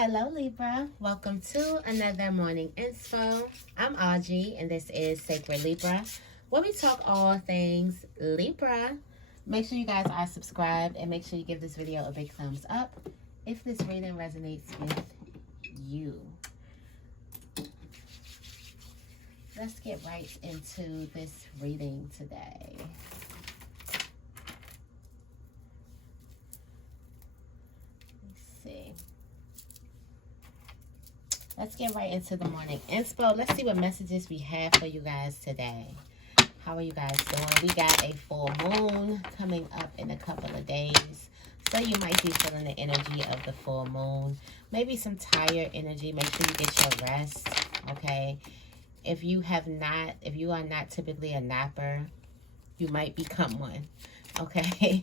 Hello Libra, welcome to another morning inspo. I'm Auji and this is Sacred Libra, where we talk all things Libra. Make sure you guys are subscribed and make sure you give this video a big thumbs up if this reading resonates with you. Let's get right into this reading today. Let's see. Let's get right into the morning inspo. Let's see what messages we have for you guys today. How are you guys doing? We got a full moon coming up in a couple of days. So you might be feeling the energy of the full moon. Maybe some tired energy. Make sure you get your rest. Okay. If you are not typically a napper, you might become one. Okay.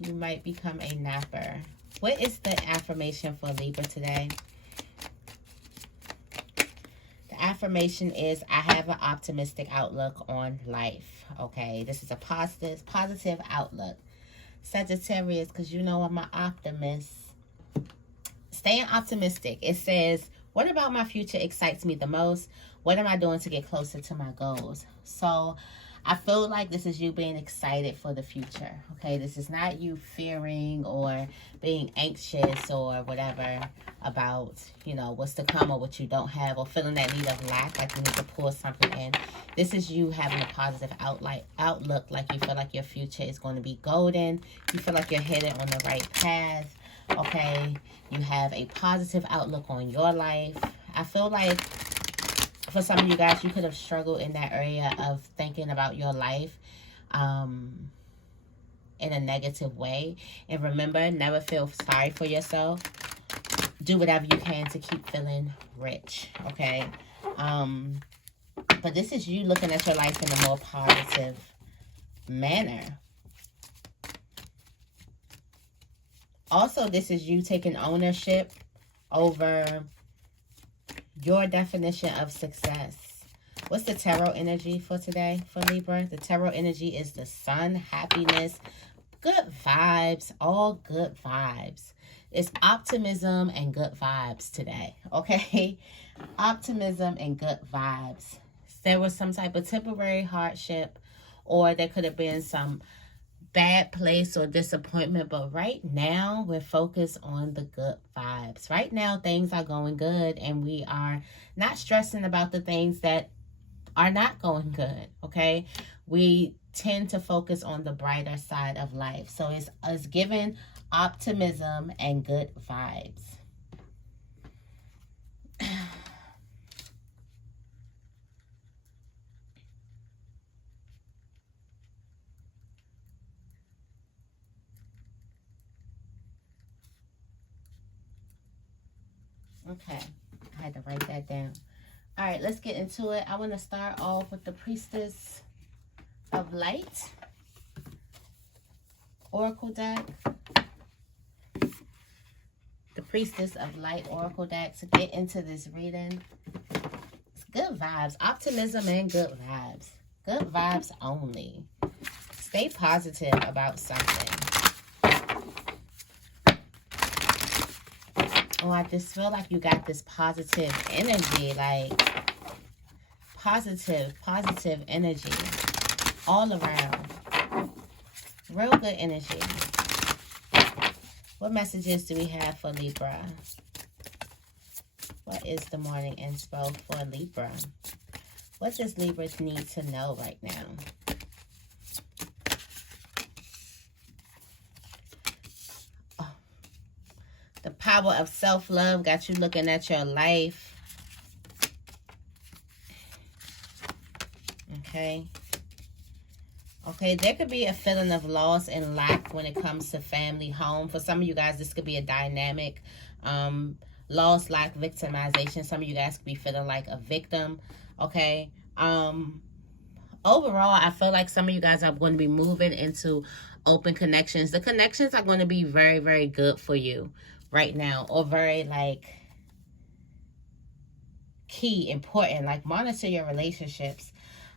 You might become a napper. What is the affirmation for Libra today? Affirmation is, I have an optimistic outlook on life. Okay, this is a positive outlook. Sagittarius, because you know I'm an optimist. Staying optimistic. It says, what about my future excites me the most? What am I doing to get closer to my goals? So I feel like this is you being excited for the future. Okay, this is not you fearing or being anxious or whatever about, you know, what's to come or what you don't have, or feeling that need of lack, like you need to pull something in. This is you having a positive outlook, like you feel like your future is going to be golden. You feel like you're headed on the right path. Okay, you have a positive outlook on your life. I feel like for some of you guys, you could have struggled in that area of thinking about your life in a negative way. And remember, never feel sorry for yourself. Do whatever you can to keep feeling rich, okay? But this is you looking at your life in a more positive manner. Also, this is you taking ownership over your definition of success. What's the tarot energy for today for Libra? The tarot energy is the sun, happiness, good vibes, all good vibes. It's optimism and good vibes today, okay? Optimism and good vibes. There was some type of temporary hardship, or there could have been some bad place or disappointment, but right now we're focused on the good vibes. Right now things are going good and we are not stressing about the things that are not going good, okay? We tend to focus on the brighter side of life. So it's given optimism and good vibes. Okay, I had to write that down. All right, let's get into it. I want to start off with the Priestess of Light Oracle deck. The Priestess of Light Oracle deck to get into this reading. It's good vibes, optimism and good vibes. Good vibes only. Stay positive about something. Oh, I just feel like you got this positive energy, like positive energy all around. Real good energy. What messages do we have for Libra? What is the morning inspo for Libra? What does Libra need to know right now? The power of self-love got you looking at your life. Okay. Okay, there could be a feeling of loss and lack when it comes to family, home. For some of you guys, this could be a dynamic. Loss, lack, victimization. Some of you guys could be feeling like a victim. Okay. Overall, I feel like some of you guys are going to be moving into open connections. The connections are going to be very, very good for you right now, or very like key, important. Like monitor your relationships.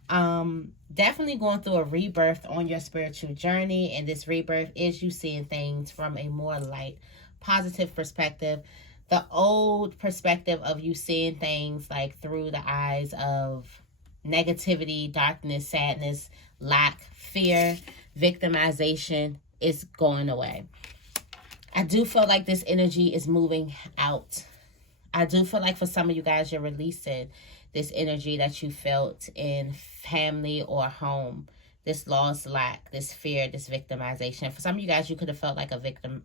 Definitely going through a rebirth on your spiritual journey, and this rebirth is you seeing things from a more light, positive perspective. the old perspective of you seeing things like through the eyes of negativity, darkness, sadness, lack, fear, victimization is going away. I do feel like this energy is moving out. I do feel like for some of you guys, you're releasing this energy that you felt in family or home. This loss, lack, this fear, this victimization. For some of you guys, you could have felt like a victim,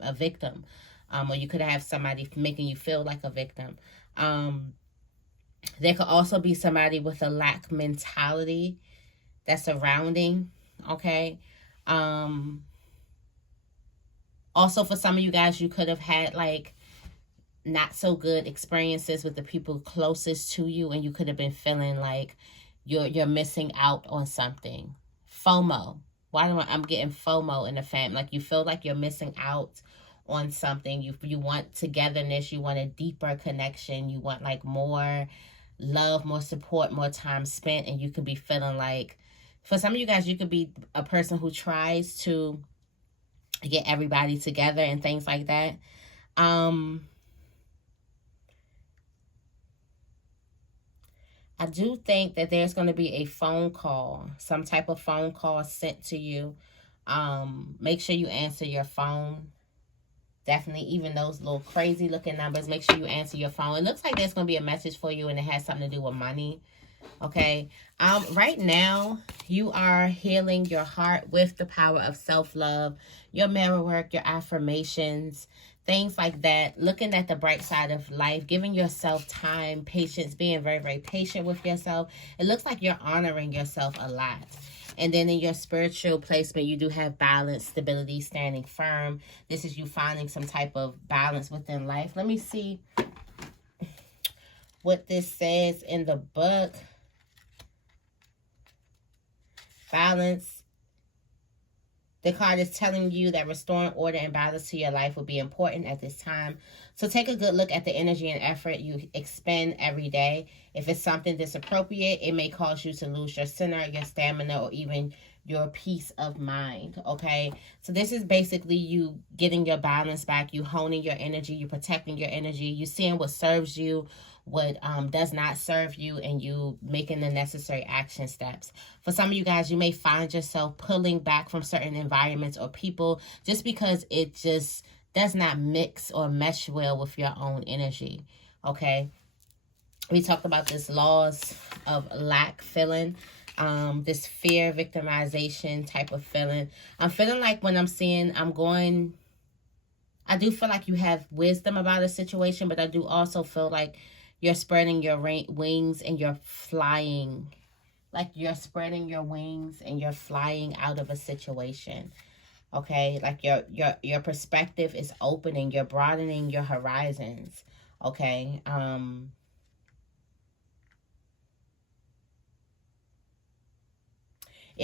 or you could have somebody making you feel like a victim. There could also be somebody with a lack mentality that's surrounding, okay? Also, for some of you guys, you could have had like not so good experiences with the people closest to you, and you could have been feeling like you're missing out on something. FOMO. I'm getting FOMO in the family? Like you feel like you're missing out on something. You want togetherness. You want a deeper connection. You want like more love, more support, more time spent, and you could be feeling like, for some of you guys, you could be a person who tries to get everybody together and things like that. I do think that there's going to be a phone call, some type of phone call sent to you. Make sure you answer your phone. Definitely, even those little crazy looking numbers, make sure you answer your phone. It looks like there's going to be a message for you and it has something to do with money. Okay. Right now, you are healing your heart with the power of self-love, your mirror work, your affirmations, things like that. Looking at the bright side of life, giving yourself time, patience, being very, very patient with yourself. It looks like you're honoring yourself a lot. And then in your spiritual placement, you do have balance, stability, standing firm. This is you finding some type of balance within life. Let me see what this says in the book. Balance. The card is telling you that restoring order and balance to your life will be important at this time. So take a good look at the energy and effort you expend every day. If it's something disappropriate, it may cause you to lose your center, your stamina, or even your peace of mind, okay? So this is basically you getting your balance back, you honing your energy, you protecting your energy, you seeing what serves you, what does not serve you, and you making the necessary action steps. For some of you guys, you may find yourself pulling back from certain environments or people just because it just does not mix or mesh well with your own energy, okay? We talked about this loss of lack feeling, this fear, victimization type of feeling. I'm feeling like when I'm seeing, I do feel like you have wisdom about a situation, but I do also feel like you're spreading your wings and you're flying. Like you're spreading your wings and you're flying out of a situation. Okay, like your perspective is opening, you're broadening your horizons. Okay,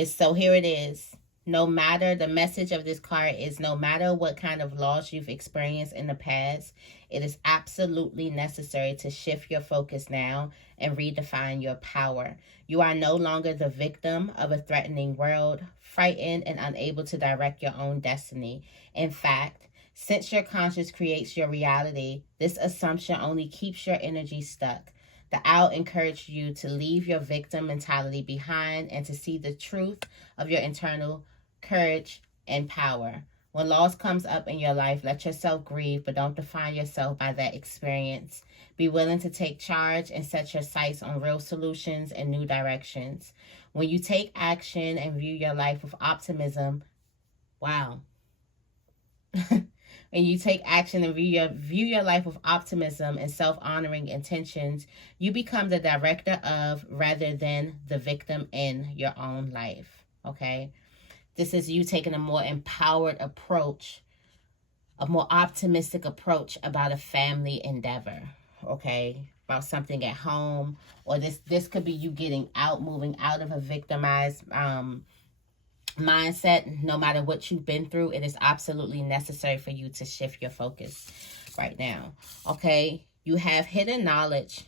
so here it is. No matter, the message of this card is no matter what kind of loss you've experienced in the past, it is absolutely necessary to shift your focus now and redefine your power. You are no longer the victim of a threatening world, frightened and unable to direct your own destiny. In fact, since your conscience creates your reality, this assumption only keeps your energy stuck. The owl encouraged you to leave your victim mentality behind and to see the truth of your internal courage and power. When loss comes up in your life, let yourself grieve, but don't define yourself by that experience. Be willing to take charge and set your sights on real solutions and new directions. When you take action and view your life with optimism, wow. When you take action and view your life with optimism and self-honoring intentions, you become the director of rather than the victim in your own life, okay? This is you taking a more empowered approach, a more optimistic approach about a family endeavor, okay? About something at home, or this could be you getting out, moving out of a victimized mindset. No matter what you've been through, it is absolutely necessary for you to shift your focus right now, okay? You have hidden knowledge.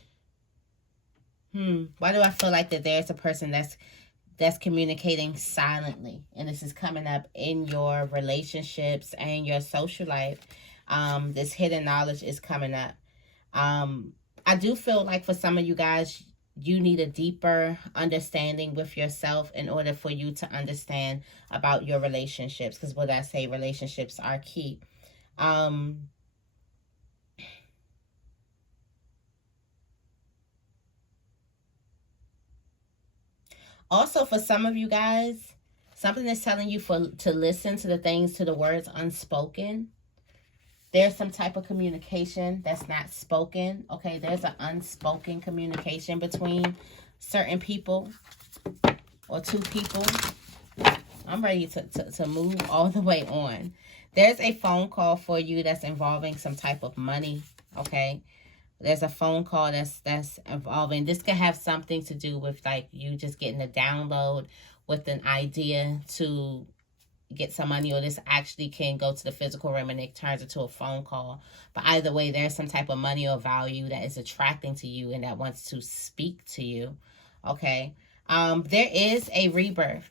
Why do I feel like that there's a person that's communicating silently, and this is coming up in your relationships and your social life? This hidden knowledge is coming up. I do feel like for some of you guys, you need a deeper understanding with yourself in order for you to understand about your relationships. Because what I say, relationships are key. Also, for some of you guys, something is telling you to listen to the things, to the words unspoken. There's some type of communication that's not spoken. Okay, there's an unspoken communication between certain people or two people. I'm ready to move all the way on. There's a phone call for you that's involving some type of money. Okay, there's a phone call that's involving, this could have something to do with like you just getting a download with an idea to get some money, or this actually can go to the physical realm and it turns into a phone call. But either way, there's some type of money or value that is attracting to you and that wants to speak to you. Okay, there is a rebirth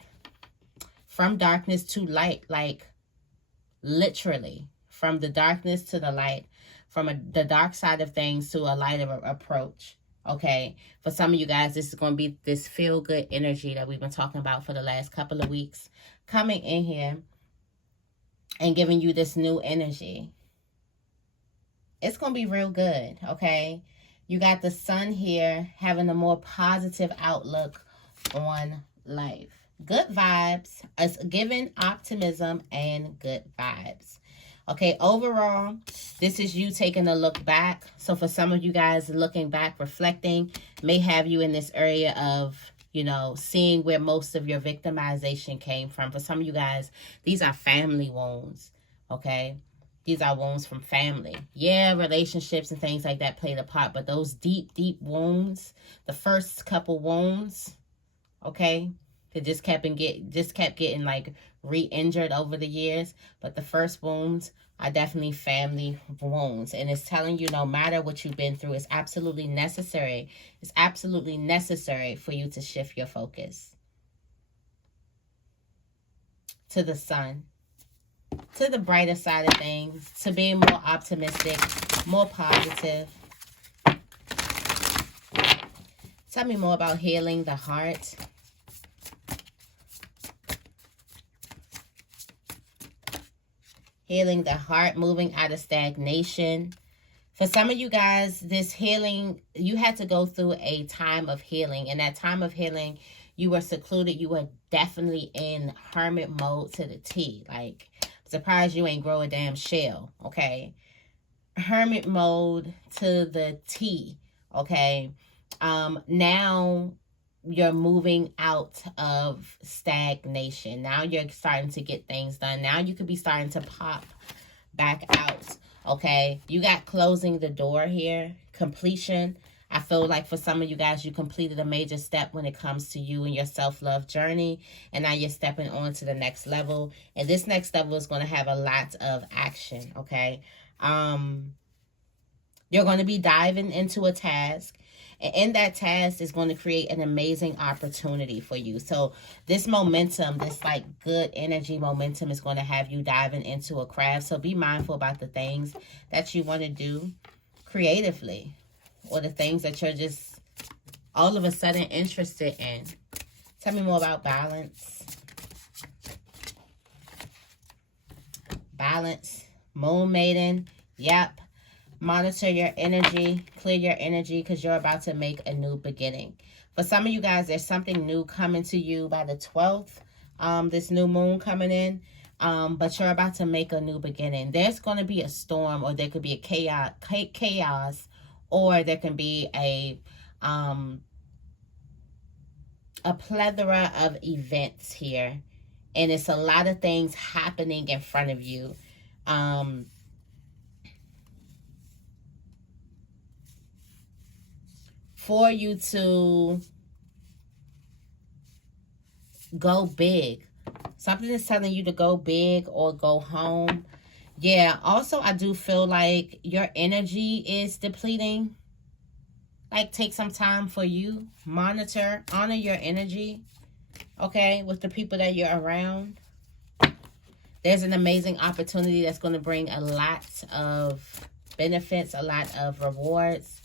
from darkness to light, like literally from the darkness to the light, from the dark side of things to a light of approach. Okay, for some of you guys, this is going to be this feel good energy that we've been talking about for the last couple of weeks coming in here and giving you this new energy. It's going to be real good. Okay, you got the sun here having a more positive outlook on life. Good vibes. It's giving optimism and good vibes. Okay, overall, this is you taking a look back. So for some of you guys, looking back, reflecting, may have you in this area of, you know, seeing where most of your victimization came from. For some of you guys, these are family wounds, okay? These are wounds from family. Yeah, relationships and things like that played a part, but those deep, deep wounds, the first couple wounds, okay? It just kept getting like re-injured over the years. But the first wounds are definitely family wounds. And it's telling you no matter what you've been through, it's absolutely necessary. It's absolutely necessary for you to shift your focus to the sun, to the brighter side of things, to being more optimistic, more positive. Tell me more about healing the heart. Healing the heart, moving out of stagnation. For some of you guys, this healing, you had to go through a time of healing. And that time of healing, you were secluded. You were definitely in hermit mode to the T. Like, I'm surprised you ain't grow a damn shell, okay? Hermit mode to the T, okay? Now you're moving out of stagnation. Now you're starting to get things done. Now you could be starting to pop back out. Okay, you got closing the door here, completion. I feel like for some of you guys, you completed a major step when it comes to you and your self-love journey, and now you're stepping on to the next level. And this next level is going to have a lot of action. Okay, you're going to be diving into a task. And in that task is going to create an amazing opportunity for you. So this momentum, this like good energy momentum is going to have you diving into a craft. So be mindful about the things that you want to do creatively, or the things that you're just all of a sudden interested in. Tell me more about balance. Balance. Moon maiden. Yep. Monitor your energy, clear your energy, because you're about to make a new beginning. For some of you guys, there's something new coming to you by the 12th, this new moon coming in, but you're about to make a new beginning. There's going to be a storm, or there could be a chaos, or there can be a plethora of events here, and it's a lot of things happening in front of you. For you to go big. Something is telling you to go big or go home. Yeah, also I do feel like your energy is depleting. Like, take some time for you. Monitor, honor your energy, okay, with the people that you're around. There's an amazing opportunity that's going to bring a lot of benefits, a lot of rewards,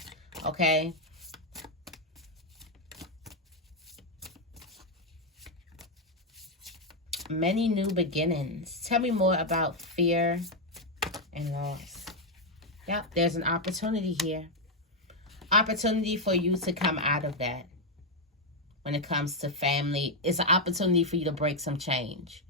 okay? Many new beginnings. Tell me more about fear and loss. Yep, there's an opportunity here. Opportunity for you to come out of that. When it comes to family, it's an opportunity for you to break some chains,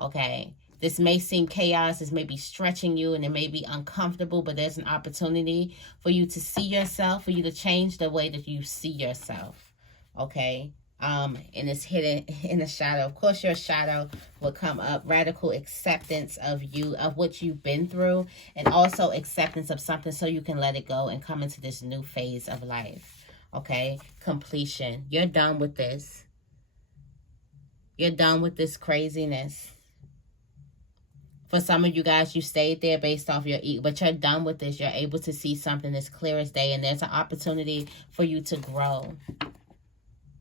okay? This may seem chaos, this may be stretching you, and it may be uncomfortable, but there's an opportunity for you to see yourself, for you to change the way that you see yourself, okay? And it's hidden in the shadow. Of course, your shadow will come up. Radical acceptance of you, of what you've been through, and also acceptance of something so you can let it go and come into this new phase of life, okay? Completion. You're done with this. You're done with this craziness. For some of you guys, you stayed there based off your ego, but you're done with this. You're able to see something as clear as day, and there's an opportunity for you to grow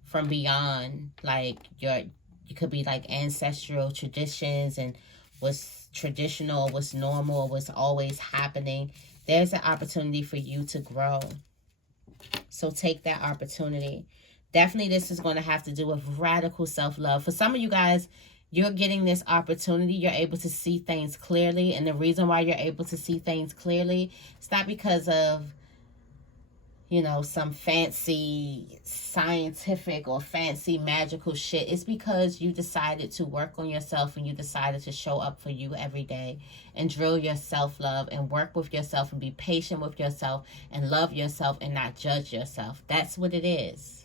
from beyond, like, you could be like ancestral traditions and what's traditional, what's normal, what's always happening. There's an opportunity for you to grow. So take that opportunity. Definitely this is going to have to do with radical self-love. For some of you guys, you're getting this opportunity. You're able to see things clearly. And the reason why you're able to see things clearly, it's not because of, you know, some fancy scientific or fancy magical shit. It's because you decided to work on yourself and you decided to show up for you every day and drill your self-love and work with yourself and be patient with yourself and love yourself and not judge yourself. That's what it is.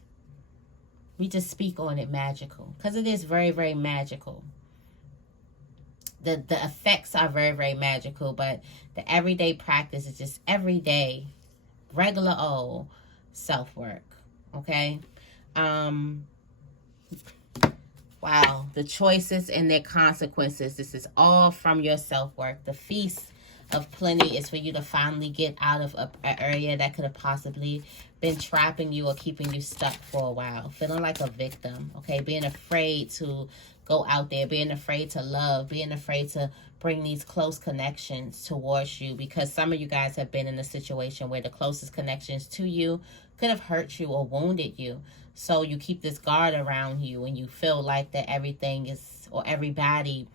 We just speak on it magical because it is very, very magical. The effects are very, very magical, but the everyday practice is just everyday regular old self-work, okay? Wow, the choices and their consequences. This is all from your self-work. The feast of plenty is for you to finally get out of an area that could have possibly been trapping you or keeping you stuck for a while. Feeling like a victim, okay? Being afraid to go out there, being afraid to love, being afraid to bring these close connections towards you, because some of you guys have been in a situation where the closest connections to you could have hurt you or wounded you. So you keep this guard around you and you feel like that everything is, or everybody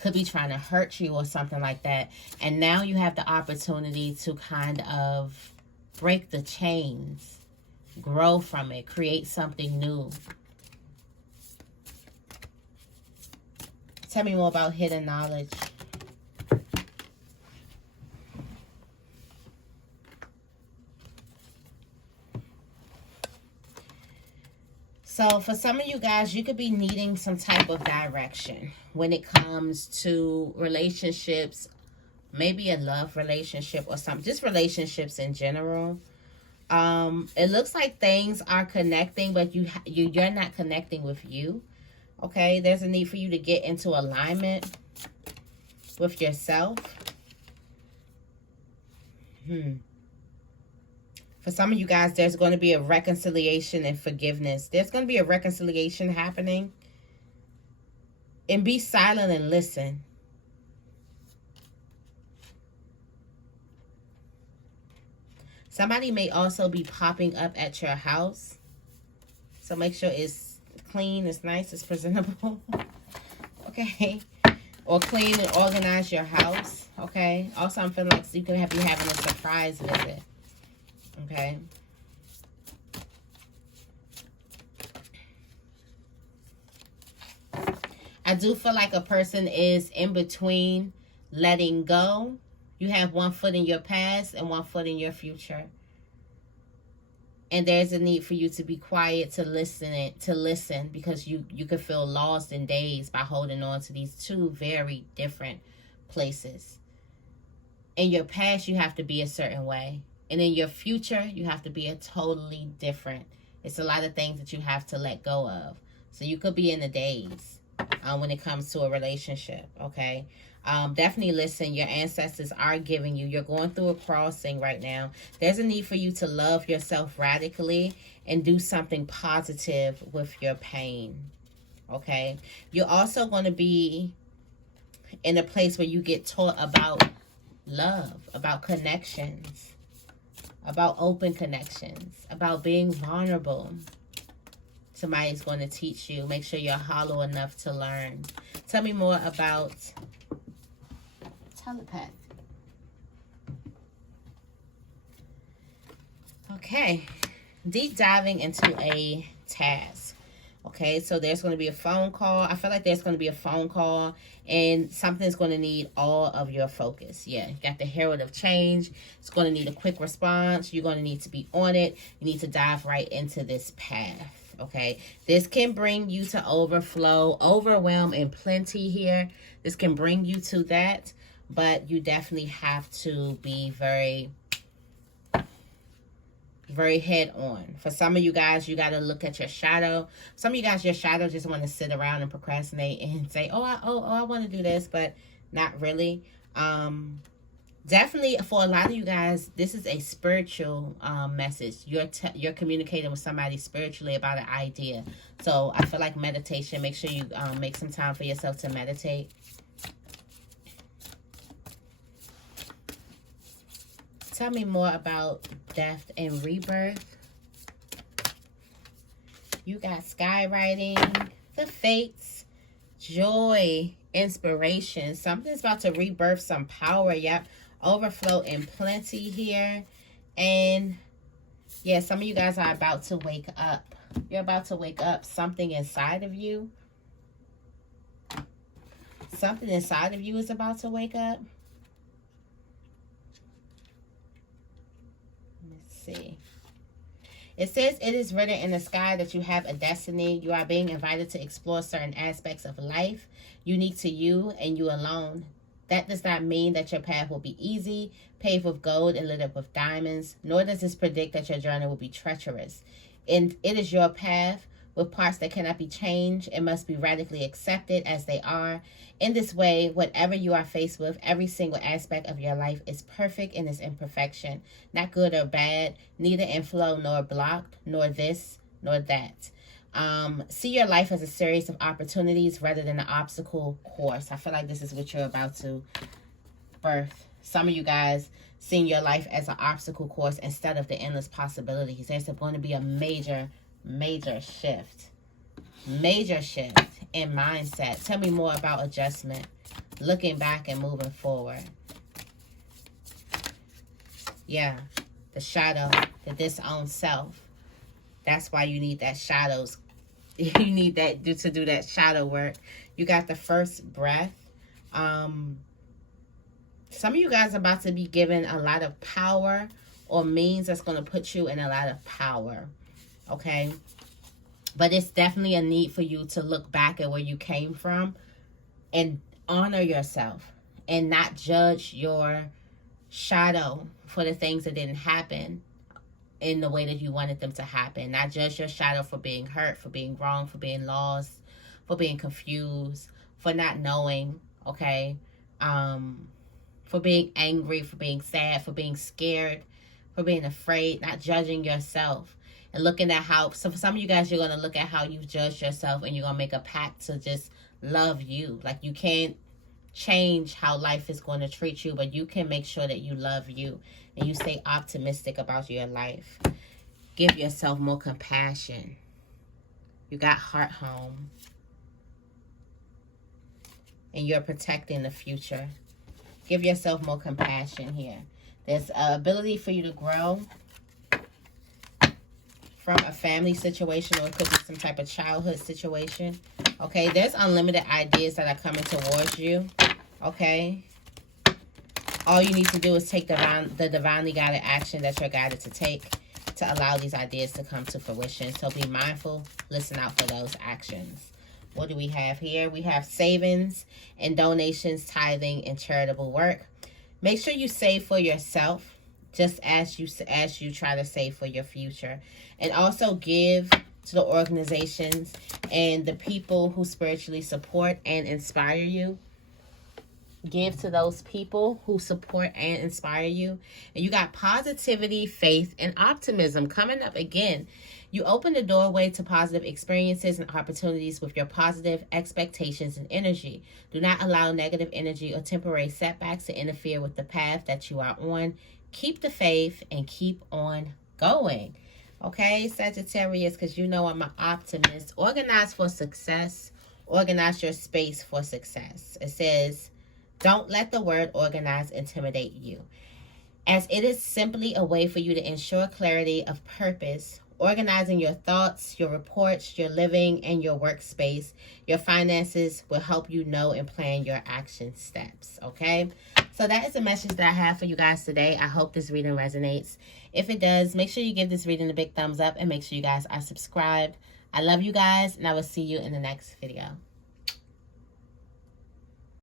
could be trying to hurt you or something like that. And now you have the opportunity to kind of break the chains, grow from it, create something new. Tell me more about hidden knowledge. So for some of you guys, you could be needing some type of direction when it comes to relationships, maybe a love relationship or something, just relationships in general. It looks like things are connecting, but you're not connecting with you. Okay, there's a need for you to get into alignment with yourself. For some of you guys, there's going to be a reconciliation and forgiveness. There's going to be a reconciliation happening. And be silent and listen. Somebody may also be popping up at your house. So make sure it's clean, it's nice, it's presentable. Okay. Or clean and organize your house. Okay. Also, I'm feeling like you could be having a surprise visit. Okay. I do feel like a person is in between letting go. You have one foot in your past and one foot in your future. And there's a need for you to be quiet, to listen, because you could feel lost in days by holding on to these two very different places. In your past, you have to be a certain way. And in your future, you have to be a totally different. It's a lot of things that you have to let go of. So you could be in the days when it comes to a relationship, okay? Definitely listen. Your ancestors are giving you. You're going through a crossing right now. There's a need for you to love yourself radically and do something positive with your pain, okay? You're also going to be in a place where you get taught about love, about connections, about open connections, about being vulnerable. Somebody's going to teach you. Make sure you're hollow enough to learn. Tell me more about telepath. Okay. Deep diving into a task. Okay, so there's going to be a phone call. I feel like there's going to be a phone call and something's going to need all of your focus. Yeah, you got the Herald of Change. It's going to need a quick response. You're going to need to be on it. You need to dive right into this path. Okay, this can bring you to overflow, overwhelm, and plenty here. This can bring you to that, but you definitely have to be very head on. For some of you guys, you got to look at your shadow. Some of you guys, your shadow just want to sit around and procrastinate and say, I want to do this, but not really. Definitely for a lot of you guys, this is a spiritual message. You're communicating with somebody spiritually about an idea. So I feel like meditation, make sure you make some time for yourself to meditate. Tell me more about death and rebirth. You got skywriting, the fates, joy, inspiration. Something's about to rebirth some power. Yep. Overflow and plenty here. And yeah, some of you guys are about to wake up. You're about to wake up. Something inside of you. Something inside of you is about to wake up. See. It says it is written in the sky that you have a destiny. You are being invited to explore certain aspects of life unique to you and you alone. That does not mean that your path will be easy, paved with gold and lit up with diamonds, nor does this predict that your journey will be treacherous. And it is your path with parts that cannot be changed and must be radically accepted as they are. In this way, whatever you are faced with, every single aspect of your life is perfect in its imperfection, not good or bad, neither in flow nor blocked, nor this nor that. See your life as a series of opportunities rather than an obstacle course. I feel like this is what you're about to birth. Some of you guys seeing your life as an obstacle course instead of the endless possibilities. There's going to be a major shift. Major shift in mindset. Tell me more about adjustment, looking back and moving forward. Yeah, the shadow, the disowned self. That's why you need that shadows. You need that to do that shadow work. You got the first breath. Some of you guys are about to be given a lot of power or means that's going to put you in a lot of power. Okay? But it's definitely a need for you to look back at where you came from and honor yourself and not judge your shadow for the things that didn't happen in the way that you wanted them to happen. Not judge your shadow for being hurt, for being wrong, for being lost, for being confused, for not knowing, okay? For being angry, for being sad, for being scared, for being afraid, not judging yourself. And looking at how, so for some of you guys, you're going to look at how you've judged yourself and you're going to make a pact to just love you. Like you can't change how life is going to treat you, but you can make sure that you love you and you stay optimistic about your life. Give yourself more compassion. You got heart home. And you're protecting the future. Give yourself more compassion here. There's an ability for you to grow from a family situation, or it could be some type of childhood situation. Okay, there's unlimited ideas that are coming towards you. Okay, all you need to do is take the divinely guided action that you're guided to take to allow these ideas to come to fruition. So be mindful, listen out for those actions. What do we have here? We have savings and donations, tithing, and charitable work. Make sure you save for yourself, just as you try to save for your future. And also give to the organizations and the people who spiritually support and inspire you. give to those people who support and inspire you. And you got positivity, faith, and optimism coming up again. You open the doorway to positive experiences and opportunities with your positive expectations and energy. Do not allow negative energy or temporary setbacks to interfere with the path that you are on. Keep the faith and keep on going. Okay, Sagittarius, because you know I'm an optimist. Organize for success. Organize your space for success. It says, don't let the word organize intimidate you, as it is simply a way for you to ensure clarity of purpose. Organizing your thoughts, your reports, your living, and your workspace, your finances will help you know and plan your action steps, okay? So that is the message that I have for you guys today. I hope this reading resonates. If it does, make sure you give this reading a big thumbs up and make sure you guys are subscribed. I love you guys, and I will see you in the next video.